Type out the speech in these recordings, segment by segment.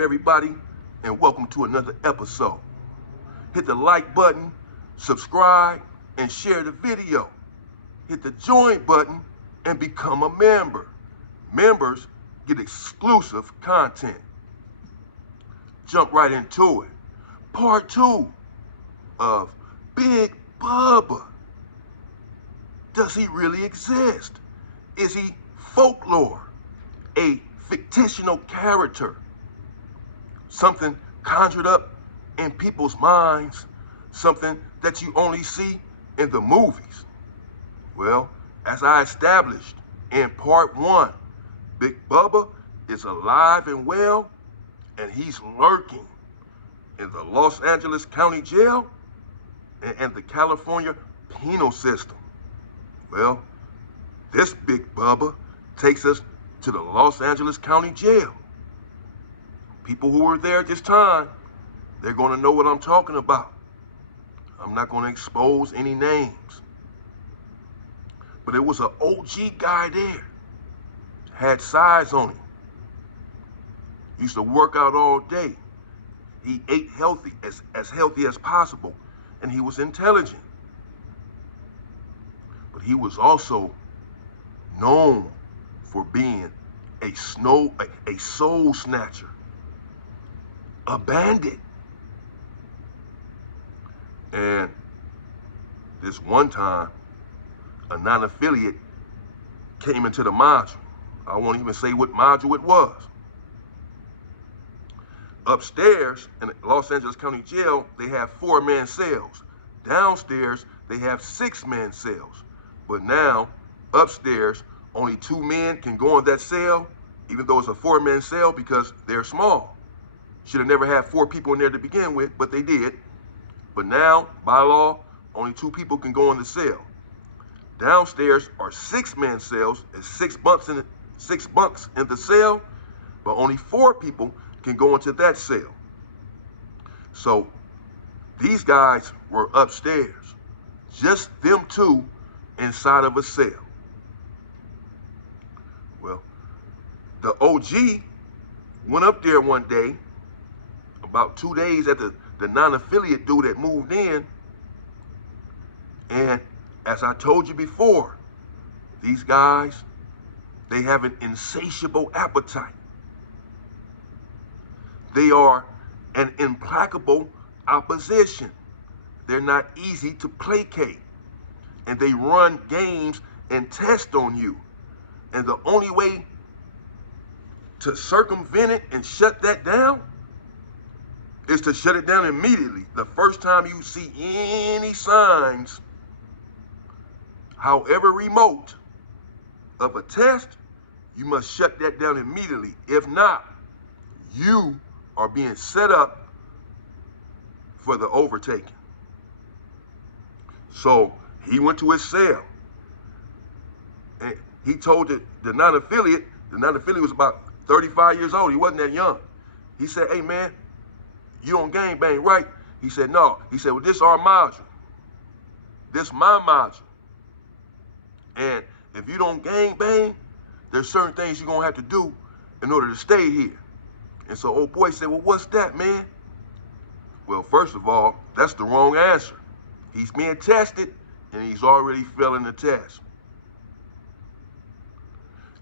up, everybody, and welcome to another episode. Hit the like button, subscribe, and share the video. Hit the join button and become a member. Members get exclusive content. Jump right into it. Part 2 of Big Bubba. Does he really exist? Is he folklore? A fictional character? Something conjured up in people's minds? Something that you only see in the movies? Well, as I established in part 1, Big Bubba is alive and well, and he's lurking in the Los Angeles County Jail and the California penal system. Well, this Big Bubba takes us to the Los Angeles County Jail. People who were there at this time, they're going to know what I'm talking about. I'm not going to expose any names. But it was an OG guy there. Had size on him. Used to work out all day. He ate healthy, as healthy as possible. And he was intelligent. But he was also known for being a soul snatcher, a bandit. And this one time, a non-affiliate came into the module. I won't even say what module it was. Upstairs in the Los Angeles County Jail, they have 4-man cells. Downstairs, they have 6-man cells. But now, upstairs, only 2 men can go in that cell, even though it's a 4-man cell, because they're small. Should have never had 4 people in there to begin with, but they did. But now, by law, only 2 people can go in the cell. Downstairs are 6-man cells, and 6 bunks in the cell, but only 4 people can go into that cell. So these guys were upstairs, just them 2 inside of a cell. Well, the OG went up there one day, about 2 days after the non-affiliate dude had moved in, and as I told you before, these guys, they have an insatiable appetite. They are an implacable opposition. They're not easy to placate. And they run games and test on you. And the only way to circumvent it and shut that down is to shut it down immediately. The first time you see any signs, however remote, of a test, you must shut that down immediately. If not, you are being set up for the overtaking. So he went to his cell, and he told the non-affiliate was about 35 years old. He wasn't that young. He said, "Hey man, you don't gangbang, right?" He said, "No." He said, "Well, this is our module. This is my module. And if you don't gangbang, there's certain things you're going to have to do in order to stay here." And so old boy said, "Well, what's that, man?" Well, first of all, that's the wrong answer. He's being tested, and he's already failing the test.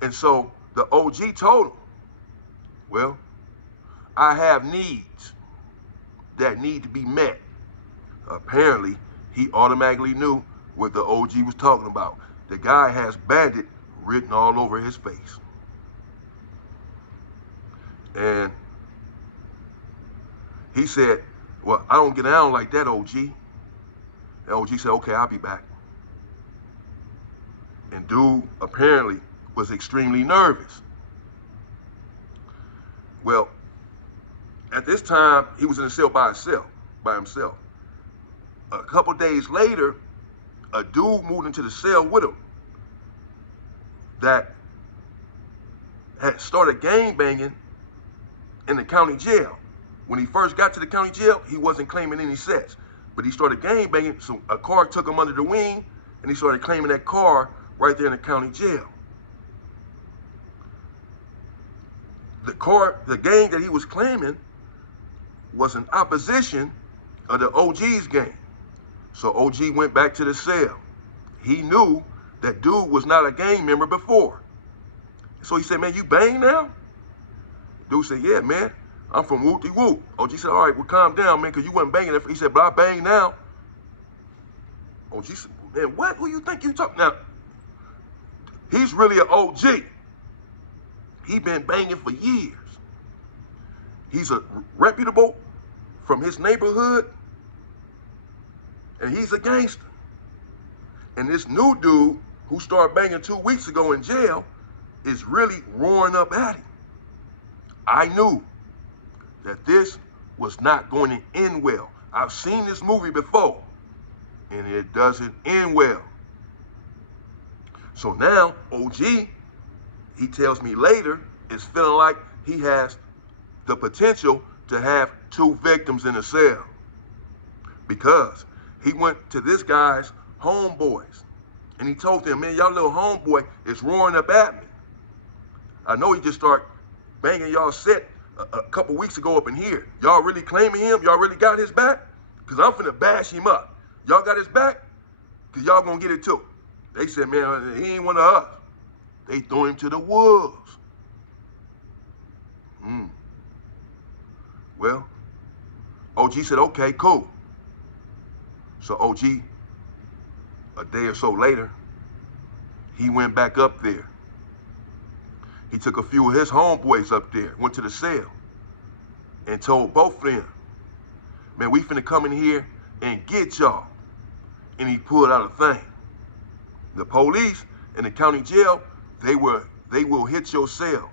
And so the OG told him, "Well, I have needs that need to be met." Apparently, he automatically knew what the OG was talking about. The guy has bandit written all over his face. And he said, "Well, I don't get down like that, OG." The OG said, "Okay, I'll be back." And dude apparently was extremely nervous. Well, at this time, he was in the cell by himself. A couple days later, a dude moved into the cell with him that had started gangbanging in the county jail. When he first got to the county jail, he wasn't claiming any sets, but he started gangbanging, so a car took him under the wing, and he started claiming that car right there in the county jail. the gang that he was claiming was an opposition of the OG's gang. So OG went back to the cell. He knew that dude was not a gang member before. So he said, man, you bang now? Dude said, yeah, man, I'm from Whoop-de-Whoop. OG said, all right, well, calm down, man, because you wasn't banging. He said, but I bang now. OG said, man, what? Who you think you talking? Now, he's really an OG. He been banging for years. He's a reputable from his neighborhood, and he's a gangster. And this new dude who started banging 2 weeks ago in jail is really roaring up at him. I knew that this was not going to end well. I've seen this movie before, and it doesn't end well. So now, OG, he tells me later, is feeling like he has the potential to have 2 victims in a cell, because he went to this guy's homeboys and he told them, man, y'all little homeboy is roaring up at me. I know he just started banging y'all set a couple weeks ago up in here. Y'all really claiming him? Y'all really got his back? Because I'm finna bash him up. Y'all got his back? Because y'all gonna get it too. They said, man, he ain't one of us. They threw him to the wolves. Well, OG said, okay, cool. So OG, a day or so later, he went back up there. He took a few of his homeboys up there, went to the cell, and told both of them, man, we finna come in here and get y'all. And he pulled out a thing. The police and the county jail, they will hit your cell.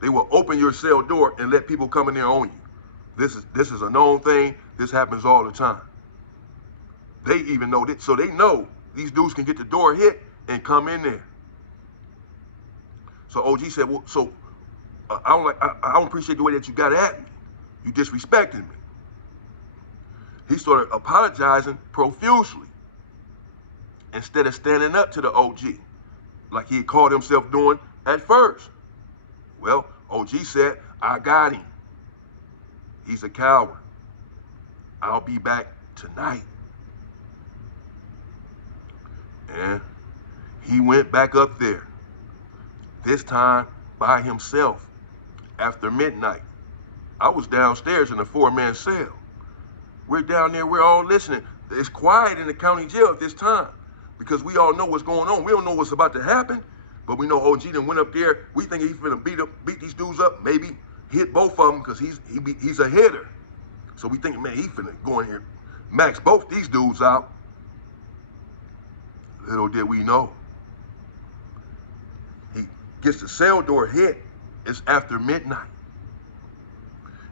They will open your cell door and let people come in there on you. This is a known thing. This happens all the time. They even know that, so they know these dudes can get the door hit and come in there. So OG said, well, so I don't appreciate the way that you got at me. You disrespected me. He started apologizing profusely instead of standing up to the OG like he had called himself doing at first. Well, OG said, I got him. He's a coward. I'll be back tonight. And he went back up there, this time by himself after midnight. I was downstairs in a 4-man cell. We're down there, we're all listening. It's quiet in the county jail at this time because we all know what's going on. We don't know what's about to happen, but we know OG done went up there. We think he's gonna beat these dudes up, maybe hit both of them because he's a hitter. So we think, man, he finna go in here, max both these dudes out. Little did we know, he gets the cell door hit. It's after midnight.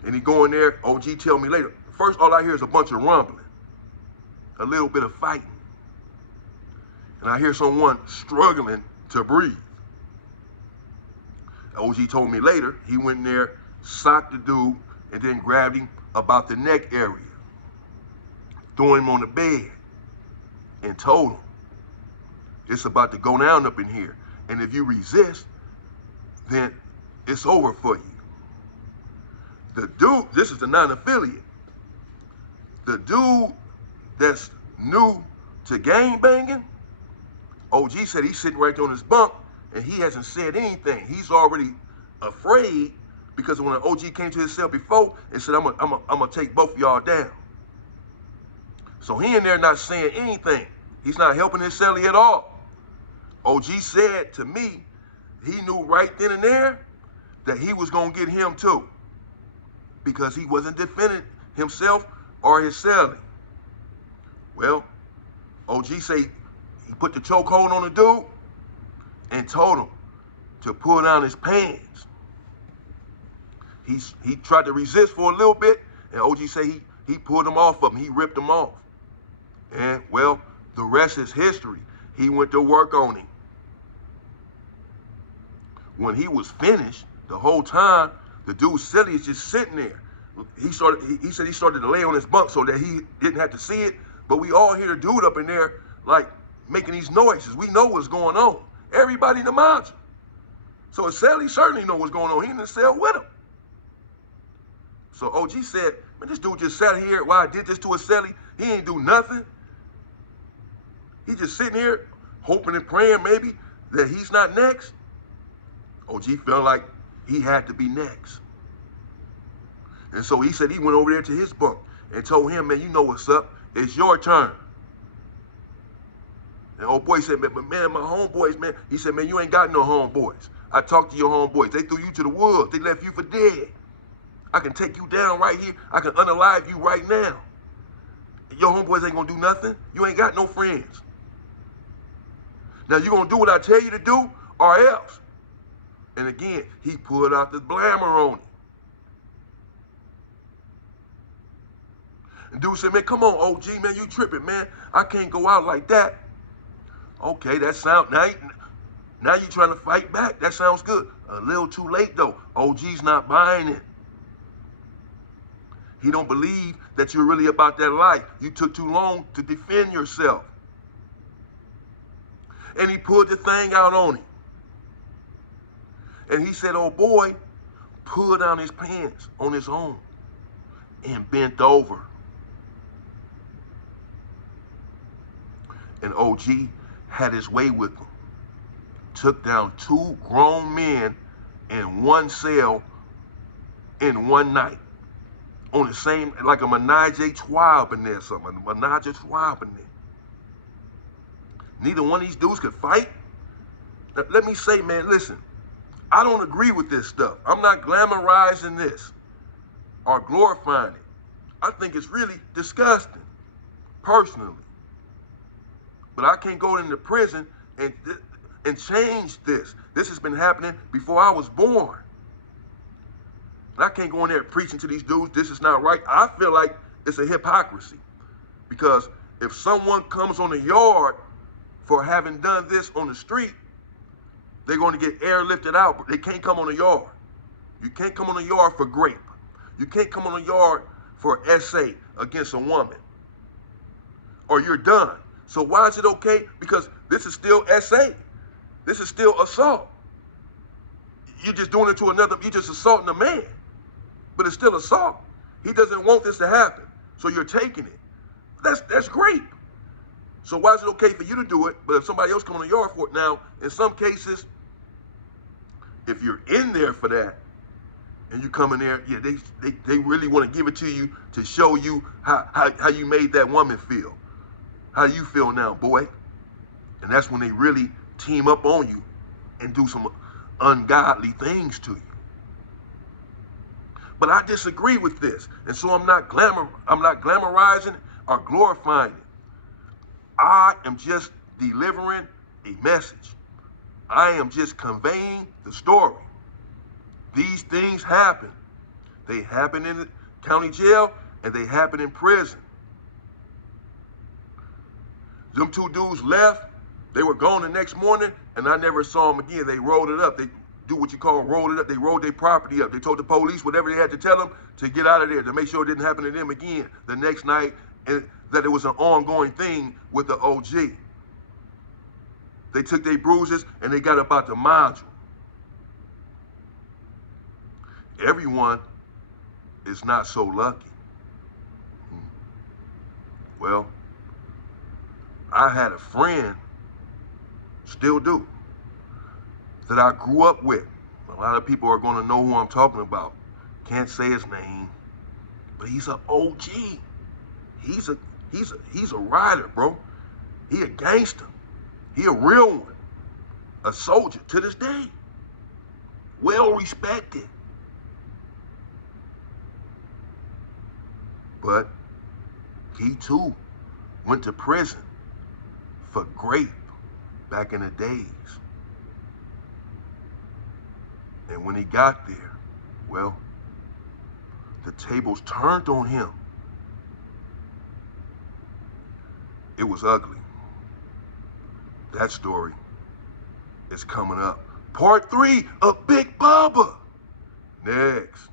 And he go in there, OG tell me later, first all I hear is a bunch of rumbling, a little bit of fighting. And I hear someone struggling to breathe. OG told me later, he went in there, socked the dude, and then grabbed him about the neck area, threw him on the bed, and told him, it's about to go down up in here. And if you resist, then it's over for you. The dude, this is the non-affiliate. The dude that's new to gang banging, OG said he's sitting right there on his bunk and he hasn't said anything. He's already afraid because when an OG came to his cell before and said, I'm gonna take both of y'all down. So he in there not saying anything. He's not helping his cellie at all. OG said to me, he knew right then and there that he was gonna get him too, because he wasn't defending himself or his cellie. Well, OG say he put the chokehold on the dude and told him to pull down his pants. He tried to resist for a little bit, and OG say he pulled him off of him. He ripped him off. And well, the rest is history. He went to work on him. When he was finished, the whole time, the dude's cellie is just sitting there. He said he started to lay on his bunk so that he didn't have to see it, but we all hear the dude up in there like making these noises. We know what's going on. Everybody in the mountain. So his cellie certainly know what's going on. He in the cell with him. So OG said, man, this dude just sat here while I did this to a celly. He ain't do nothing. He just sitting here hoping and praying maybe that he's not next. OG felt like he had to be next. And so he said he went over there to his bunk and told him, man, you know what's up. It's your turn. And old boy said, man, my homeboys, man. He said, man, you ain't got no homeboys. I talked to your homeboys. They threw you to the woods. They left you for dead. I can take you down right here. I can unalive you right now. Your homeboys ain't gonna do nothing. You ain't got no friends. Now you gonna do what I tell you to do or else. And again, he pulled out the blammer on him. And dude said, man, come on, OG, man, you tripping, man. I can't go out like that. Okay, that sound, now you trying to fight back. That sounds good. A little too late, though. OG's not buying it. He don't believe that you're really about that life. You took too long to defend yourself. And he pulled the thing out on him. And he said, oh boy, pulled down his pants on his own and bent over. And OG had his way with him. Took down 2 grown men in one cell in one night. On the same, like a menage a trois in there, something. A menage a trois in there. Neither one of these dudes could fight. Now, let me say, man, listen. I don't agree with this stuff. I'm not glamorizing this or glorifying it. I think it's really disgusting, personally. But I can't go into prison and change this. This has been happening before I was born. And I can't go in there preaching to these dudes, this is not right. I feel like it's a hypocrisy. Because if someone comes on the yard for having done this on the street, they're going to get airlifted out. But they can't come on the yard. You can't come on the yard for grape. You can't come on the yard for essay against a woman. Or you're done. So why is it okay? Because this is still essay. This is still assault. You're just doing it to another, you're just assaulting a man. But it's still assault. He doesn't want this to happen. So you're taking it. That's grape. So why is it okay for you to do it, but if somebody else comes on the yard for it? Now, in some cases, if you're in there for that, and you come in there, yeah, they really want to give it to you to show you how you made that woman feel. How you feel now, boy? And that's when they really team up on you and do some ungodly things to you. But I disagree with this. And so I'm not glamorizing or glorifying it. I am just delivering a message. I am just conveying the story. These things happen. They happen in the county jail and they happen in prison. Them 2 dudes left. They were gone the next morning, and I never saw them again. They rolled it up. They do what you call roll it up. They rolled their property up. They told the police whatever they had to tell them to get out of there, to make sure it didn't happen to them again the next night, and that it was an ongoing thing with the OG. They took their bruises, and they got up out the module. Everyone is not so lucky. Well, I had a friend, still do, that I grew up with. A lot of people are going to know who I'm talking about. Can't say his name, but he's an OG. He's a rider, bro. He a gangster. He a real one. A soldier to this day. Well respected. But he too went to prison for grape back in the days. And when he got there, well, the tables turned on him. It was ugly. That story is coming up. Part 3 of Big Bubba. Next.